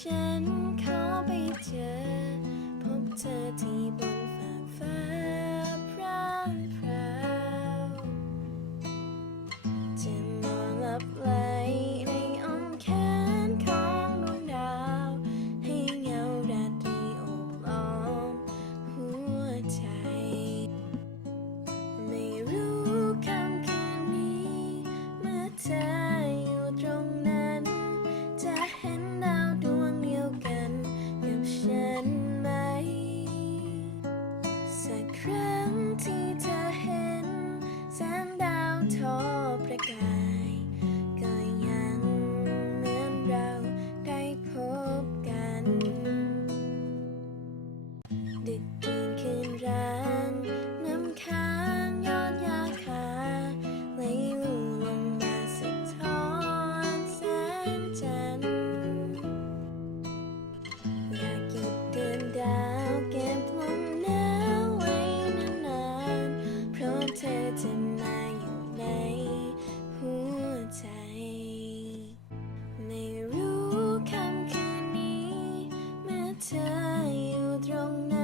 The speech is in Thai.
ฉันขอไปเจอ พบเธอที่บน trong nắng